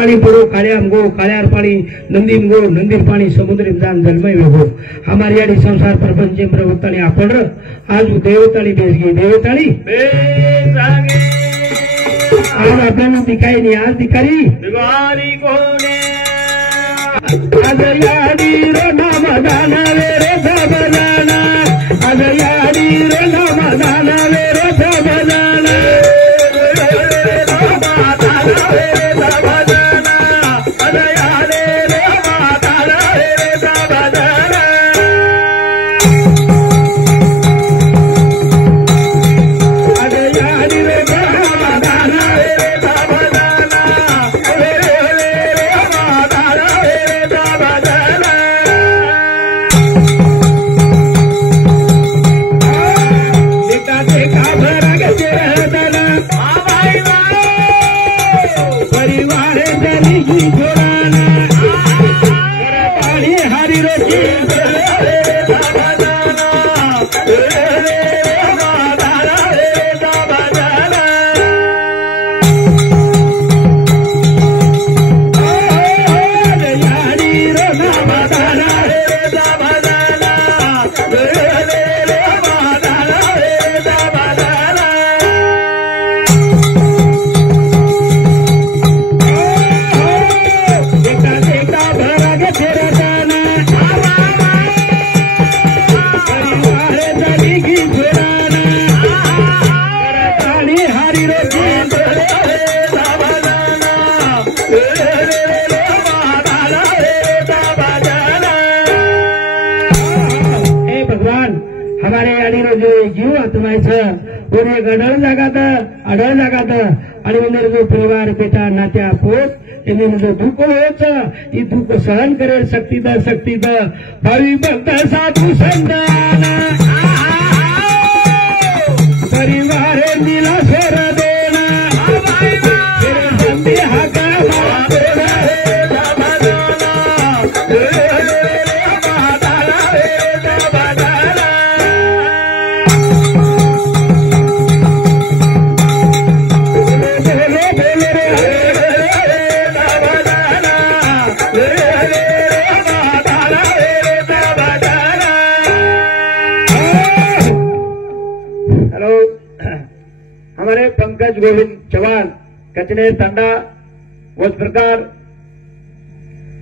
पाणी पड़ो कालियाम गो कालियार पानी नंदीम गो नंदीर पानी समुद्री दान जलमय वेगो हमारी याडी संसार प्रपंच प्रवृत्तानी आपण आज देवतानी बेसगी देवतानी आज आपल्याला दिखाई नहीं आज दिखारी दिवारी कोने आज याडी रो नाम दाना रे सबलाना आज याडी रो नाम दाना रे सबलाना अडळ जागात आणि जो परिवार बेटा नात्या पोट जो दुःख होत ही दुःख सहन करेल शक्तीद भावी भक्त साधू संतान परिवार नीला शेर देना संधी हाका पंकज गोविंद चौहान कचने तंडा उस प्रकार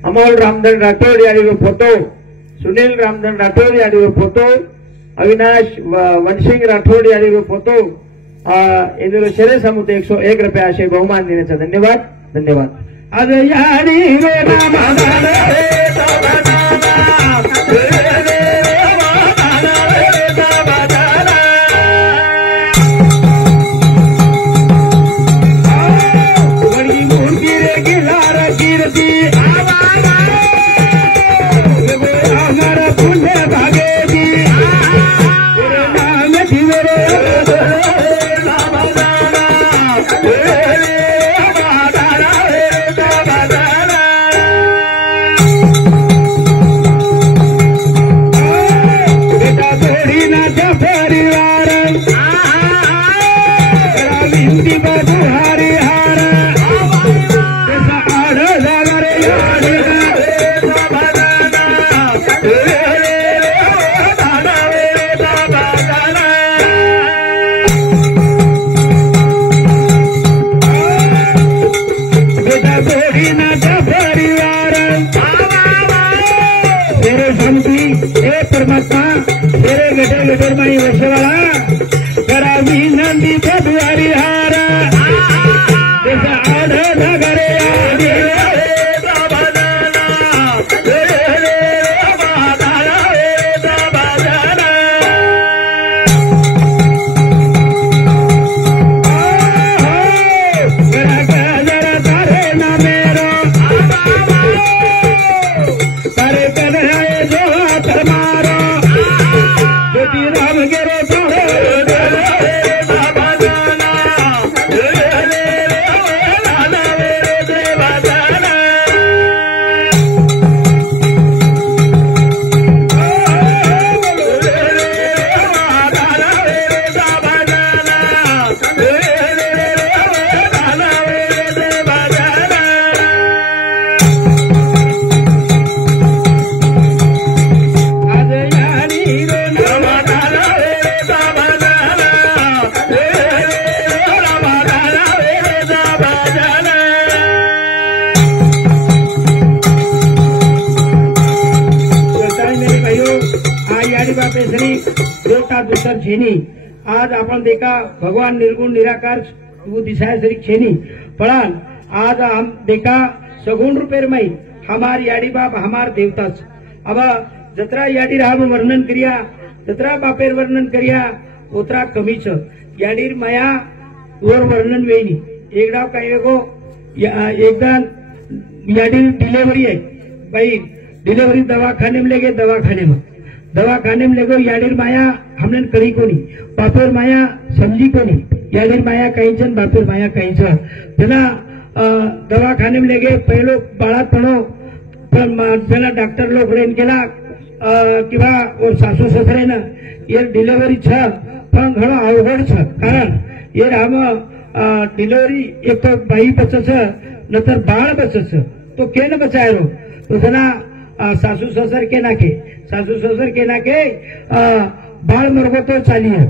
अमोल रामधन राठौड़ यानी वो फोटो सुनील रामधन राठौड़ यानी वो फोटो अविनाश वनसिंग राठौड़ यानी वो फोटो इंदुलो शेरे समुद्र 101 रुपये असे बहुमान देण्याचा धन्यवाद धन्यवाद आज यानी रे अवसर छेनी आज अपन देखा भगवान निर्गुण निराकार वो दिशाए श्री छेनी पढ़ान आज हम देखा सगुण रूपेर मई हमार याडी बाप हमार देवताच अब जत्रा याडीर हम वर्णन करिया जत्रा बापेर वर्णन करिया उतरा कमी छ याडीर माया वर वर्णन वेनी एकदा काय गो एकदा याडीर डिलिव्हरी आहे भाई डिलिव्हरी दवाखाने में लेगे दवाखाने में लेगो याडीर माया हमने करी कोनी बापेर माया समझी कोनी याडीर माया कहीं छन बापेर माया कहीं छ जना दवाखाने में लेगे पहलो बाळापणो पण जना डॉक्टर लोग रेन केला किंवा सासू ससरेनं ये डिलिव्हरी छ पण घणो अवघड छ कारण ये राम डिलिव्हरी एक तो बाई बचछ नतर बाळ बचछ तो केन बचायरो तो जना सासू ससर के नाके बाळ मरगो तो चालिए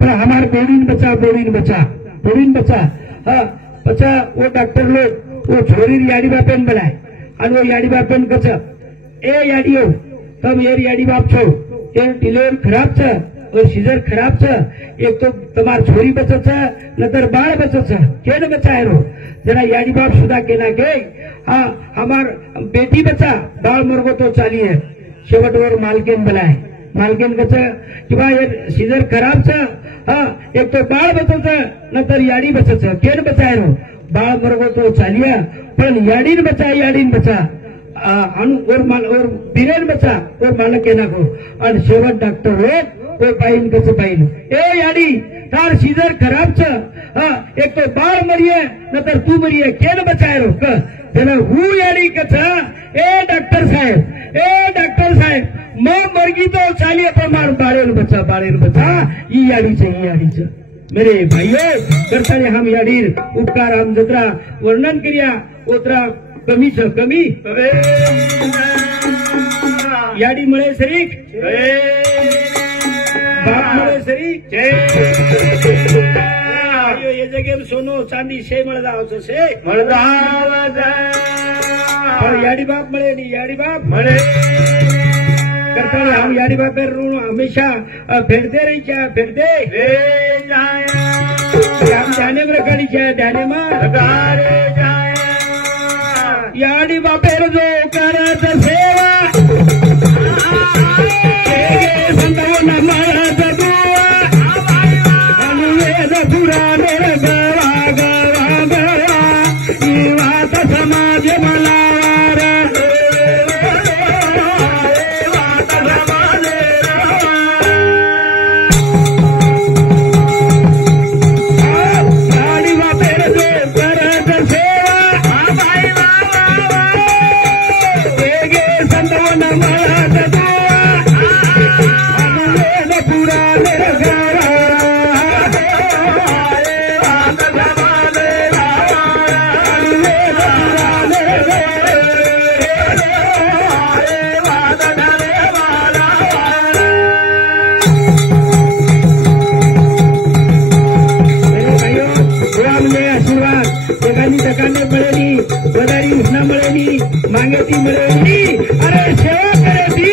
पर हमार बोड़ीन बचा हाँ बचा वो डॉक्टर लोग वो छोरी याडी बापेन बनाए और वो याडी बापेन कच ए याडियो तब ये याडी बाप छो ये डिलीवरी खराब छ और सीजर खराब छ एक तो तमार छोरी बचत छ नतर बाळ बचत छ केन बचाए रो जरा याडी बाप सुधा के ना के हाँ हमार बेटी बचा बाळ मरगो तो चालिए शेवटवर मालकीन बनाए मालकीन कच किंवा ये सीजर खराब छ हाँ एक तो बाळ बचत नतर याडी बचत छ केन बचाए रो बाळ मरगो तो चालिया पण याडीन बचा और बीरेन बचा और मालक के नाखो और शेवट डॉक्टर हो पाइन कच पाइन ए याडी तार सीजर खराब छ हाँ एक तो बाळ मरिए नतर तू मरिए केन बचाए रो तेना हु याडी कच ए डॉक्टर साहेब मैं मरगी तो चालिए प्रमाण बाळेन बचा ई याडी छ मेरे भाइयों करताने हम याडीर उपकार हम जत्रा वर्णन करिया उतरा कमी छ कमी याडी मळे सरीक बाप मळे सरीक ये जगह सोनो चांदी से मळदाव से पर याडी बाप मळे नहीं याडी बाप मळे करताने हम याडी बाप ऋण हमेशा फेरते रही क्या फेरते हम जाने में रखानी चाहिए जाने में याडी बापेर जो करत सेवा संतवन मरत दुआ अनुवेद पुराण गवा ई वात समाज मलावार याडी बापेर जो करत सेवा मांगेती मिळेली अरे सेवा करेती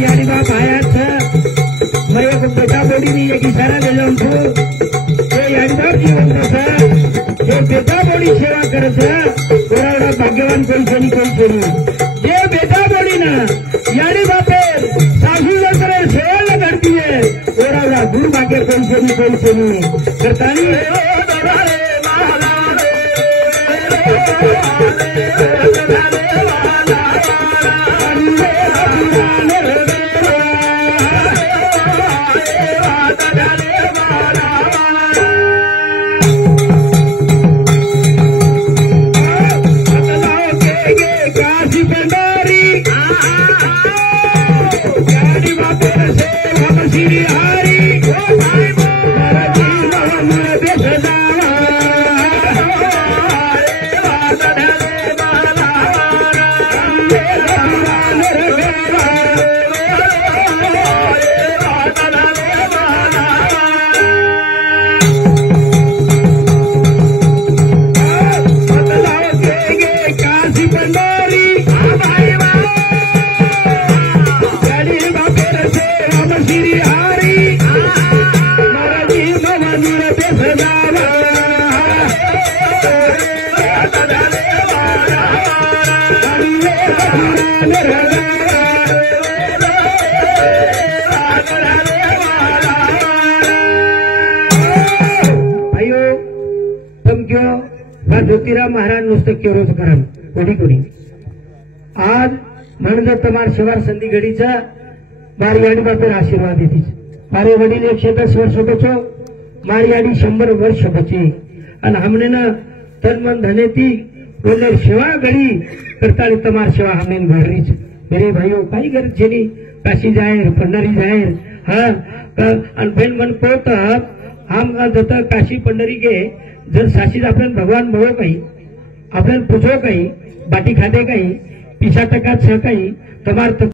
याडी बाप आया था मैं बेटा बोली नहीं एक इशारा ले जाऊं बेटा बोड़ी सेवा करत एवढा भाग्यवान कोई ये बेटा बोड़ी ना याडी बापे सासू जर सेवा करती है एवढा दुर्भाग्य कोई करतानी हरी बा ज्योतिराम महाराज नुसतं केरोच करम कोडी कोडी आज म्हणून તમાર સેવા સંધિ ઘડી છે મારી આડી બાપે આશીર્વાદ દીધી છે મારે વડીલ 110 વર્ષ બચો મારી આડી 100 વર્ષ બચી અને हमने ना तन मन धने थी बोले सेवा घड़ी करता તમાર सेवा हमने भर रही है मेरे भाइयों कई घर छेली काशी जाहिर पंढरी जाहिर हाँ आणि बहन मन पोत हम जत काशी पंढरी के जर साशीज आपल्याला भगवान म्हणो काही आपल्याला पूछो काही बाटी खाते काही पिछा टका छ काही તમાર